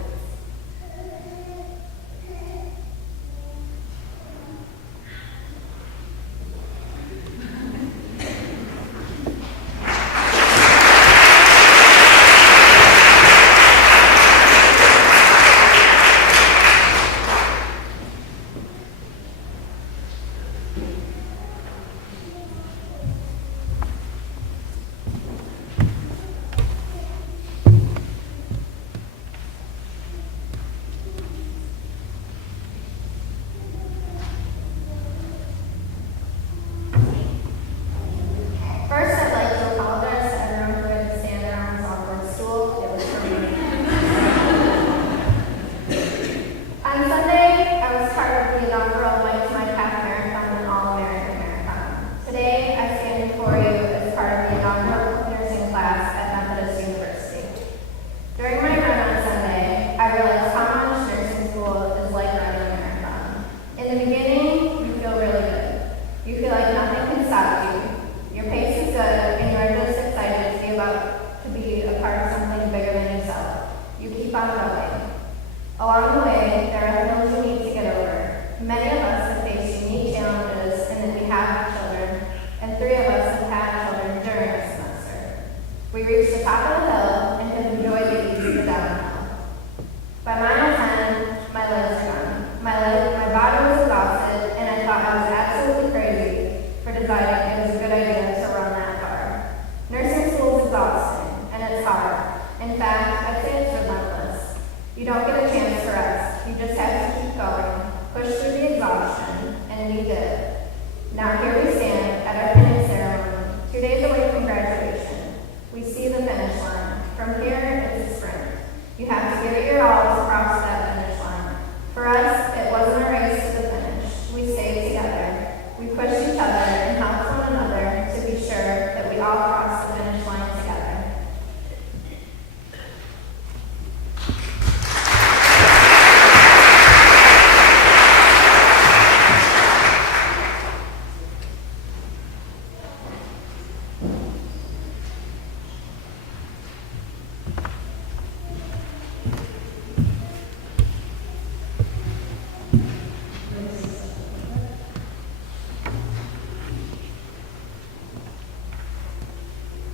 First, I'd like to apologize to everyone who had to stand there on this awkward stool. It was for me. On Sunday, I was part of the inaugural White to My Path Marathon and All-American Marathon. Today, I stand before you as part of the inaugural nursing class at Methodist University. During my run on Sunday, I realized how much nursing school is like running a marathon. In the beginning, you feel really good. You feel like nothing can stop you. Your pace is good, and you are just excited to be a part of something bigger than yourself. You keep on going. Along the way, there are hills you need to get over. Many of us have faced unique challenges in that we have children, and 3 of us have had children during our semester. We reached the top of the hill and have enjoyed the ease of the downhill. By mile 10, my legs are gone. My body was exhausted, and I thought I was absolutely crazy for deciding it was a good idea to run that far. Nursing school is exhausting, and it's hard. In fact, I'd say it's relentless. You don't get a chance to rest. You just have to keep going, push through the exhaustion, and we did. Now here we stand at our pinning ceremony, 2 days away from graduation. We see the finish line. From here, it's a sprint. You have to give it your all to cross that finish line. For us, it wasn't a race to the finish. We stayed together. We pushed each other and helped one another to be sure that we all crossed the finish line together.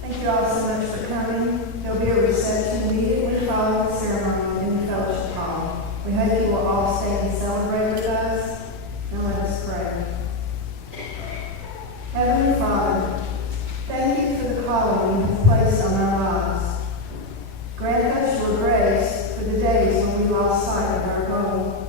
Thank you all so much for coming. There'll be a reception immediately following the ceremony in the fellowship hall. We hope you will all stay and celebrate with us. Now let us pray. Heavenly Father, thank you for the calling you have placed on our lives. Grant us your grace for the days when we lost sight of our goal.